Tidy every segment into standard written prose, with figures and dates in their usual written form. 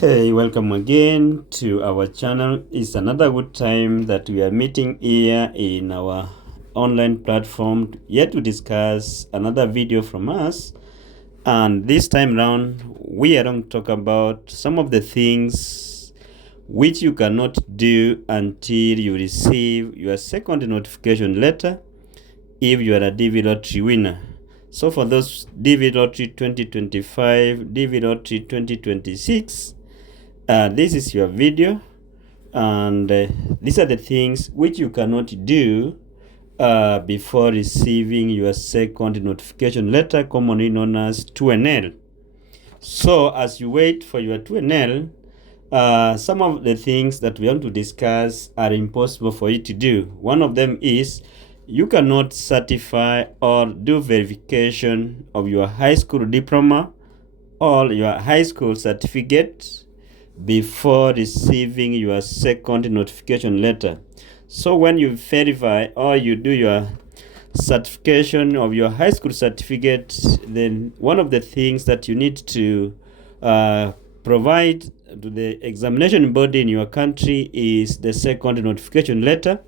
Hey, welcome again to our channel. It's another good time that we are meeting here in our online platform yet to discuss another video from us. And this time around, we are going to talk about some of the things which you cannot do until you receive your second notification letter if you are a DV lottery winner. So for those DV lottery 2025, DV lottery 2026, this is your video, and these are the things which you cannot do before receiving your second notification letter, commonly known as 2NL. So as you wait for your 2NL, some of the things that we want to discuss are impossible for you to do. One of them is you cannot certify or do verification of your high school diploma or your high school certificate before receiving your second notification letter. So when you verify or you do your certification of your high school certificate, then one of the things that you need to provide to the examination body in your country is the second notification letter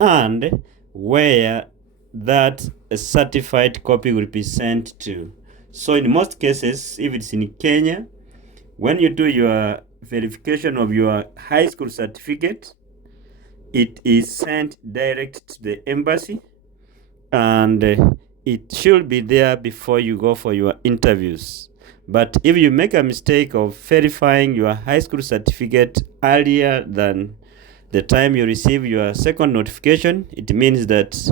and where that certified copy will be sent to. So in most cases, if it's in Kenya, when you do your verification of your high school certificate, it is sent direct to the embassy, and it should be there before you go for your interviews. But if you make a mistake of verifying your high school certificate earlier than the time you receive your second notification, it means that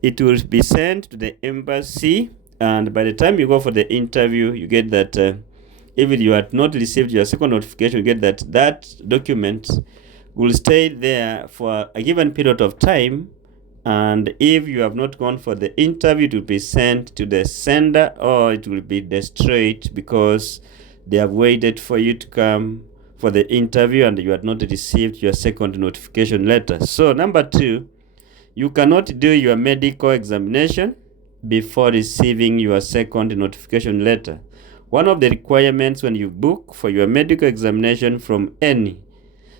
it will be sent to the embassy, and by the time you go for the interview, you get that if you had not received your second notification, you get that document will stay there for a given period of time, and if you have not gone for the interview, it will be sent to the sender or it will be destroyed because they have waited for you to come for the interview and you had not received your second notification letter. So number 2, you cannot do your medical examination before receiving your second notification letter. One of the requirements when you book for your medical examination from any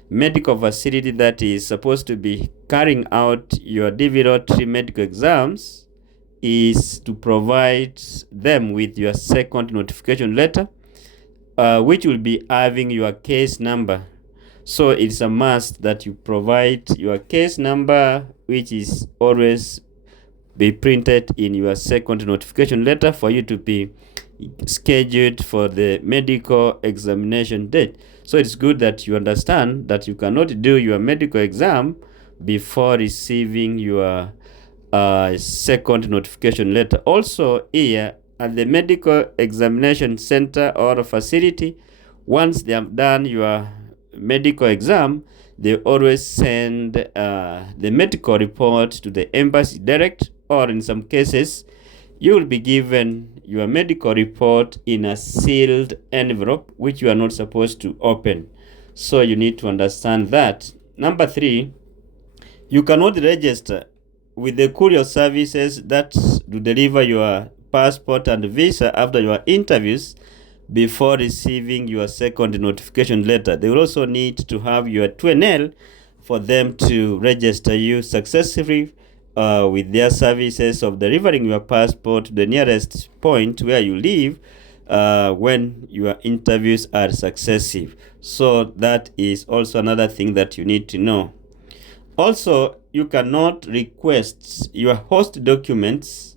medical facility that is supposed to be carrying out your DV lottery medical exams is to provide them with your second notification letter, which will be having your case number. So it's a must that you provide your case number, which is always be printed in your second notification letter for you to be scheduled for the medical examination date. So it's good that you understand that you cannot do your medical exam before receiving your second notification letter. Also here at the medical examination center or facility, once they have done your medical exam, they always send the medical report to the embassy direct, or in some cases you will be given your medical report in a sealed envelope which you are not supposed to open. So you need to understand that. Number 3, you cannot register with the courier services that do deliver your passport and visa after your interviews before receiving your second notification letter. They will also need to have your 2NL for them to register you successfully with their services of delivering your passport to the nearest point where you live when your interviews are successive. So that is also another thing that you need to know. Also, you cannot request your host documents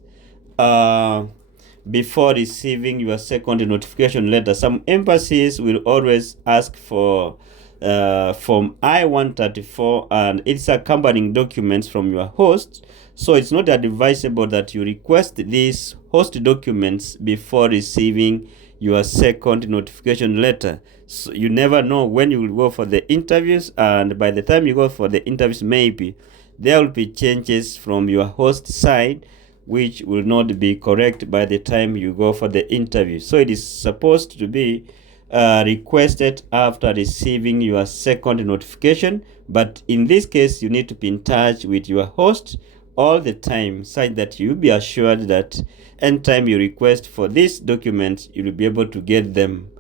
before receiving your second notification letter. Some embassies will always ask for Form I-134 and its accompanying documents from your host. So it's not advisable that you request these host documents before receiving your second notification letter. So you never know when you will go for the interviews, and by the time you go for the interviews, maybe there will be changes from your host side which will not be correct by the time you go for the interview. So it is supposed to be requested after receiving your second notification, but in this case you need to be in touch with your host all the time such that you'll be assured that anytime you request for these documents, you will be able to get them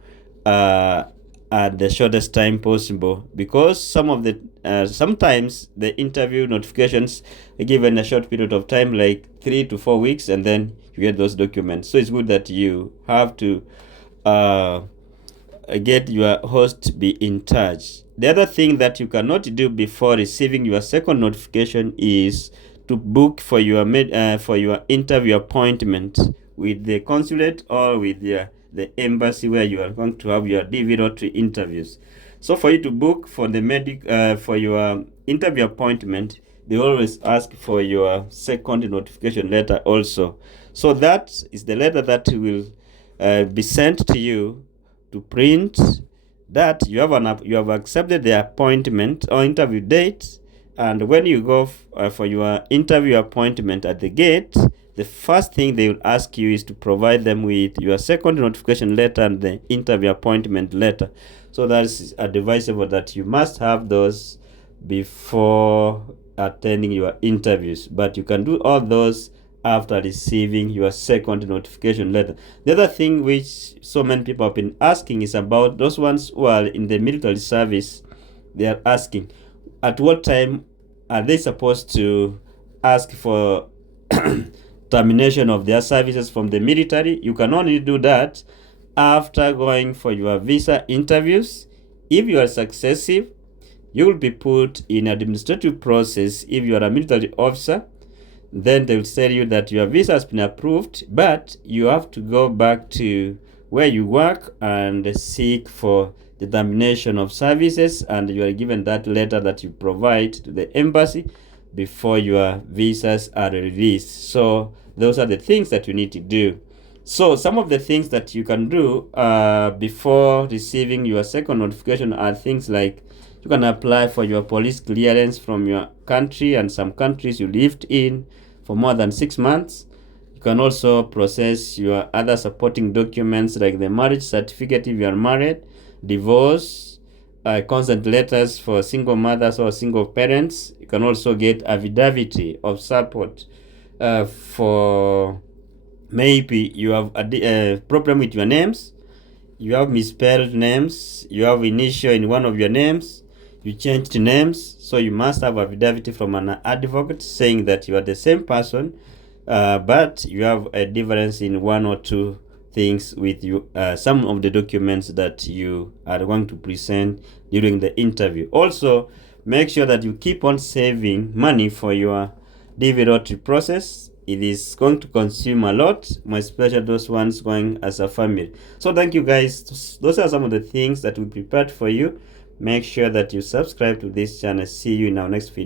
at the shortest time possible, because sometimes the interview notifications are given a short period of time, like 3 to 4 weeks, and then you get those documents. So it's good that you have to get your host be in touch. The other thing that you cannot do before receiving your second notification is to book for your interview appointment with the consulate or with the embassy where you are going to have your DV lottery interviews. So for you to book for the for your interview appointment, they always ask for your second notification letter also. So that is the letter that will be sent to you to print that you have accepted the appointment or interview date. And when you go for your interview appointment at the gate, the first thing they will ask you is to provide them with your second notification letter and the interview appointment letter. So that's advisable that you must have those before attending your interviews, but you can do all those after receiving your second notification letter. The other thing which so many people have been asking is about those ones who are in the military service. They are asking, at what time are they supposed to ask for termination of their services from the military? You can only do that after going for your visa interviews. If you are successive, you will be put in administrative process. If you are a military officer, then they will tell you that your visa has been approved, but you have to go back to where you work and seek for the termination of services, and you are given that letter that you provide to the embassy before your visas are released. So those are the things that you need to do. So some of the things that you can do before receiving your second notification are things like you can apply for your police clearance from your country and some countries you lived in for more than 6 months. You can also process your other supporting documents like the marriage certificate if you are married, divorce, consent letters for single mothers or single parents. You can also get affidavit of support for maybe you have a problem with your names, you have misspelled names, you have initial in one of your names, you changed names, so you must have affidavit from an advocate saying that you are the same person, but you have a difference in one or two things with you, some of the documents that you are going to present during the interview. Also, make sure that you keep on saving money for your DV lottery process. It is going to consume a lot, especially those ones going as a family. So thank you guys. Those are some of the things that we prepared for you. Make sure that you subscribe to this channel. See you in our next video.